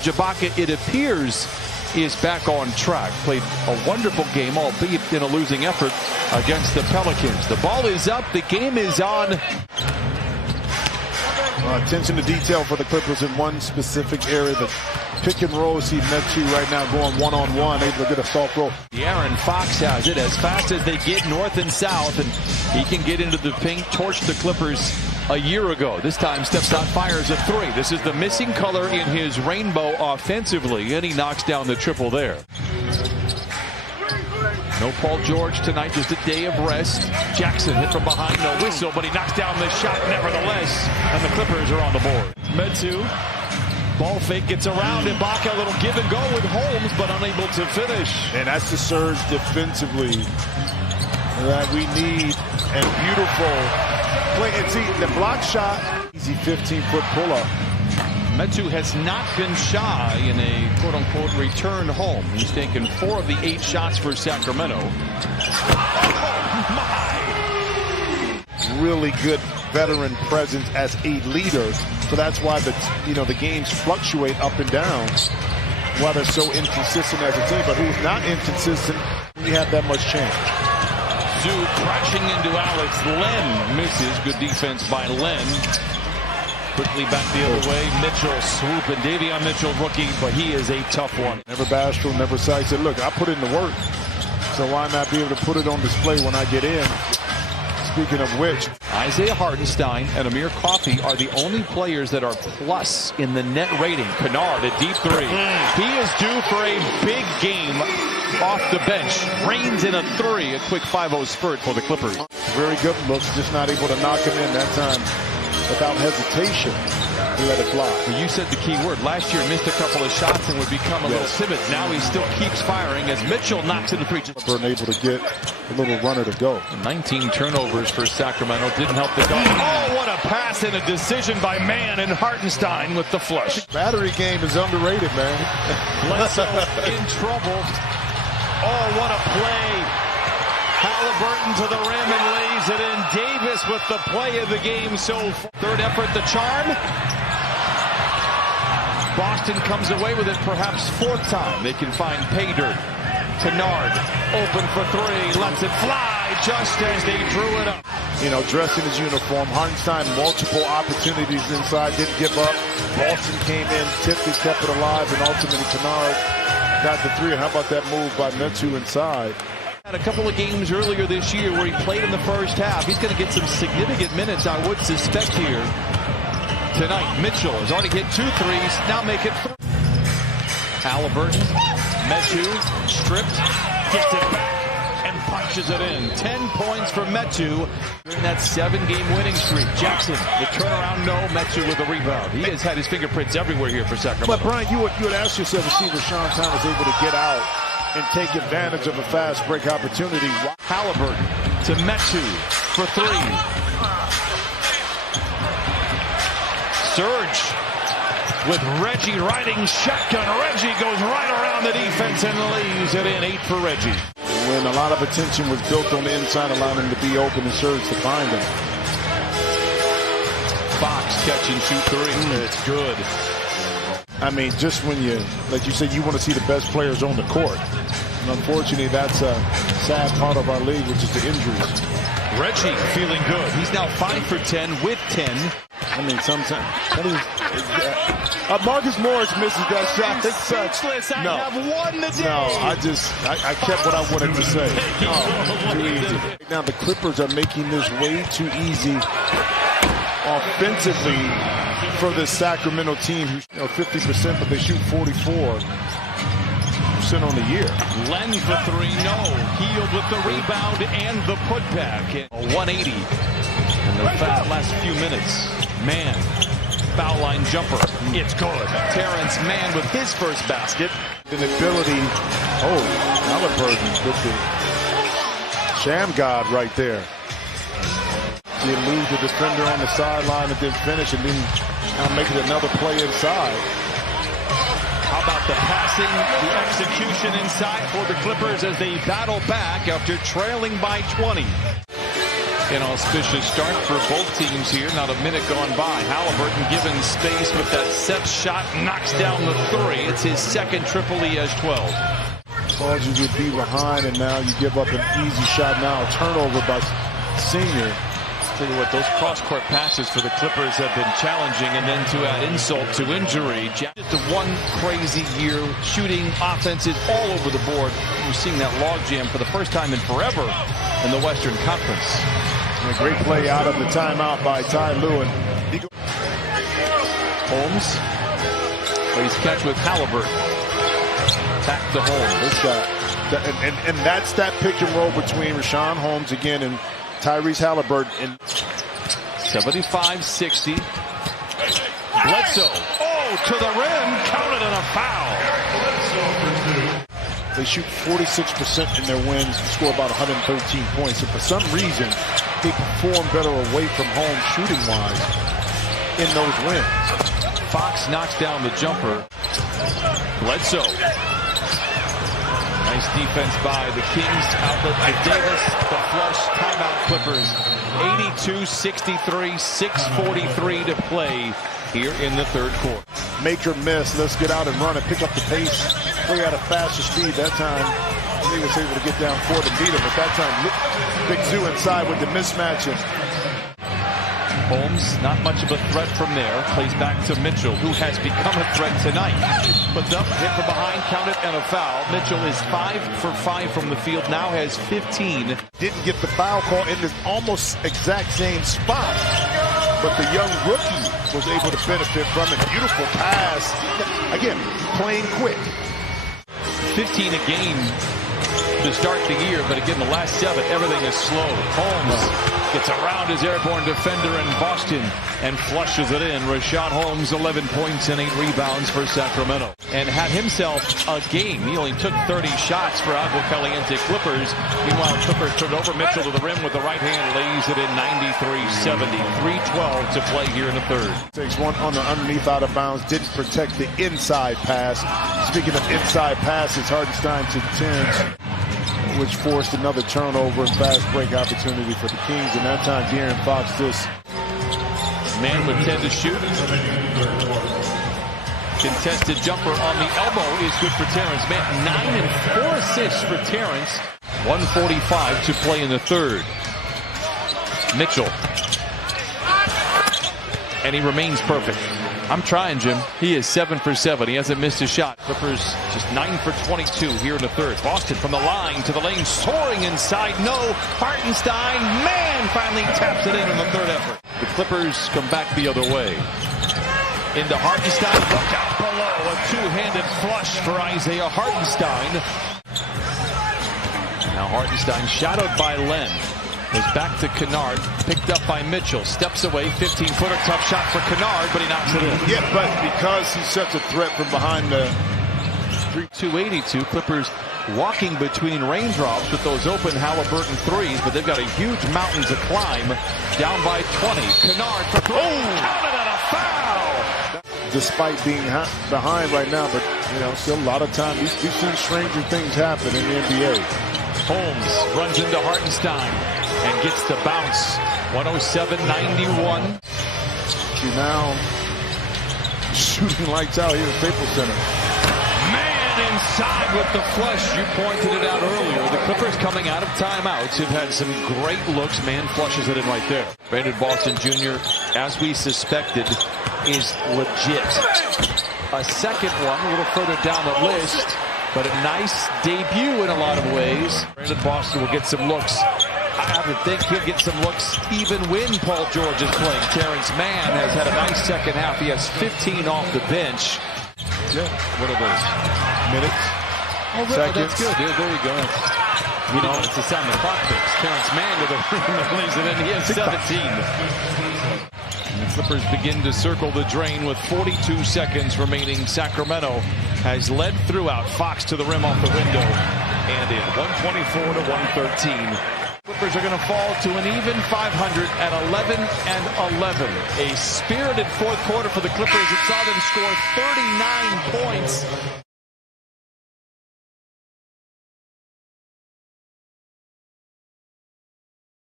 Ibaka, it appears, is back on track. Played a wonderful game, albeit in a losing effort against the Pelicans. The ball is up. The game is on. Attention to detail for the Clippers in one specific area. The pick and roll, see Metu right now going one-on-one, able to get a soft roll. Aaron Fox has it as fast as they get north and south, and he can get into the paint, torch the Clippers a year ago. This time steps out, fires a three. This is the missing color in his rainbow offensively, and he knocks down the triple there. No Paul George tonight, just a day of rest. Jackson hit from behind, no whistle, but he knocks down the shot nevertheless, and the Clippers are on the board. Metu, ball fake, gets around Ibaka, a little give and go with Holmes, but unable to finish. And that's the surge defensively that we need, and beautiful play. And see, the block shot, easy 15-foot pull-up. Metu has not been shy in a quote-unquote return home. He's taken 4 of the 8 shots for Sacramento. Oh, my! Really good veteran presence as a leader. So that's why the games fluctuate up and down. Why they're so inconsistent as a team. But who's not inconsistent when you have that much change? Zoo crashing into Alex. Len misses. Good defense by Len. Quickly back the other way. Mitchell swooping. Davion Mitchell rookie, but he is a tough one. Never bashful, never shy. He said, look, I put in the work, so why not be able to put it on display when I get in? Speaking of which, Isaiah Hartenstein and Amir Coffey are the only players that are plus in the net rating. Kennard, a deep three. He is due for a big game off the bench. Reigns in a three. A quick 5-0 spurt for the Clippers. Very good looks, just not able to knock him in that time. Without hesitation, he let it fly. Well, you said the key word. Last year missed a couple of shots and would become a little timid. Now he still keeps firing as Mitchell knocks it to preach. Able to get a little runner to go. 19 turnovers for Sacramento. Didn't help the goal. Oh, what a pass and a decision by Mann, and Hartenstein with the flush. Battery game is underrated, man. Bledsoe in trouble. Oh, what a play. Halliburton to the rim and lays it in. Davis with the play of the game so far. Third effort, the charm. Boston comes away with it perhaps 4th time. They can find pay dirt. Kennard open for 3, lets it fly just as they drew it up. You know, dressed in his uniform. Hartenstein, multiple opportunities inside, didn't give up. Boston came in, tipped it, kept it alive, and ultimately Kennard got the 3. And how about that move by Metu inside? Had a couple of games earlier this year where he played in the first half. He's going to get some significant minutes, I would suspect, here tonight. Mitchell has already hit 2 threes. Now make it 3. Halliburton, Metu, stripped, gets it back, and punches it in. 10 points for Metu in that 7-game winning streak. Jackson, the turnaround, no. Metu with the rebound. He has had his fingerprints everywhere here for Sacramento. But Brian, you would ask yourself to see Rashawn Thomas able to get out and take advantage of a fast break opportunity. Halliburton to Metu for 3. Surge with Reggie riding shotgun. Reggie goes right around the defense and lays it in. 8 for Reggie. When a lot of attention was built on the inside, allowing him to be open and Surge to find him. Fox catch and shoot 3. It's good. I mean, just when you, like you said, you want to see the best players on the court. And unfortunately, that's a sad part of our league, which is the injuries. Reggie feeling good. He's now 5 for 10 with 10. I mean, sometimes. Marcus Morris misses that shot. It's speechless. I have won the day. No, I kept what I wanted to say. Oh, too easy. Now the Clippers are making this way too easy offensively for the Sacramento team, who's 50%, but they shoot 44% on the year. Len for 3, no. Healed with the rebound and the putback. 180 in the last few minutes. Mann, foul line jumper. It's good. Terrence Mann with his first basket. An ability. Oh, Halliburton with the sham god right there. He eludes the defender on the sideline and then finish, and then make it another play inside. How about the passing, the execution inside for the Clippers as they battle back after trailing by 20. Inauspicious start for both teams here. Not a minute gone by. Halliburton given space with that set shot. Knocks down the three. It's his second triple. He has 12. Cause you would be behind, and now you give up an easy shot. Now a turnover by Senior. Tell you what, those cross-court passes for the Clippers have been challenging, and then to add insult to injury. Just one crazy year, shooting offenses all over the board. We're seeing that logjam for the first time in forever in the Western Conference. And a great play out of the timeout by Ty Lue. Holmes plays catch with Halliburton. Back to Holmes. This guy. And that's that pick and roll between Richaun Holmes again and Tyrese Halliburton. 75-60. Bledsoe. Oh, to the rim. Counted and a foul. They shoot 46% in their wins and score about 113 points. And for some reason, they perform better away from home shooting-wise in those wins. Fox knocks down the jumper. Bledsoe. Nice defense by the Kings. Outlet to Davis. The flush. Timeout Clippers. 82-63. 6:43 to play here in the third quarter. Make or miss. Let's get out and run and pick up the pace. Play at a faster speed. That time, he was able to get down court and beat him. But that time, Big Zoo inside with the mismatch. Holmes, not much of a threat from there. Plays back to Mitchell, who has become a threat tonight. But up, hit from behind, counted, and a foul. Mitchell is 5 for 5 from the field, now has 15. Didn't get the foul call in this almost exact same spot. But the young rookie was able to benefit from it. Beautiful pass. Again, playing quick. 15 a game to start the year, but again, the last 7, everything is slow. Holmes gets around his airborne defender in Boston and flushes it in. Richaun Holmes, 11 points and 8 rebounds for Sacramento. And had himself a game. He only took 30 shots for Agua Caliente Clippers. Meanwhile, Clippers turned over Mitchell to the rim with the right hand, lays it in 93-70. 3:12 to play here in the third. Takes one on the underneath out of bounds. Didn't protect the inside pass. Speaking of inside passes, Hartenstein to 10. Which forced another turnover and fast break opportunity for the Kings. And that time, De'Aaron Fox just... Man with 10 to shoot. Contested jumper on the elbow is good for Terrence Mann. 9 and 4 assists for Terrence. 1:45 to play in the third. Mitchell. And he remains perfect. I'm trying, Jim. He is 7 for 7. He hasn't missed a shot. Clippers just 9 for 22 here in the third. Boston from the line to the lane, soaring inside. No. Hartenstein, man, finally taps it in the third effort. The Clippers come back the other way. Into Hartenstein. Look out below. A two-handed flush for Isaiah Hartenstein. Now Hartenstein shadowed by Len. Is back to Kennard, picked up by Mitchell, steps away, 15-footer, tough shot for Kennard, but he knocks it in. Yeah, but because he's such a threat from behind the 282, Clippers walking between raindrops with those open Halliburton threes, but they've got a huge mountain to climb, down by 20. Kennard for three, counted and a foul! Despite being behind right now, but, you know, still a lot of time. We've seen stranger things happen in the NBA. Holmes runs into Hartenstein and gets the bounce. 107-91. She now shooting lights out here at Staples Center. Man inside with the flush. You pointed it out earlier. The Clippers coming out of timeouts have had some great looks. Man flushes it in right there. Brandon Boston Jr., as we suspected, is legit. A second one a little further down the list, but a nice debut in a lot of ways. Brandon Boston will get some looks. I have to think he'll get some looks even when Paul George is playing. Terrence Mann has had a nice second half. He has 15 off the bench. Yeah. What are those? Minutes. Oh, seconds. That's good. Yeah, there you go. You know, it's the sound the clock picks. Terrence Mann to the rim and lays it in. He has 17. And the Clippers begin to circle the drain with 42 seconds remaining. Sacramento has led throughout. Fox to the rim off the window and in 124 to 113. Clippers are going to fall to an even 500 at 11 and 11. A spirited fourth quarter for the Clippers. It saw them score 39 points.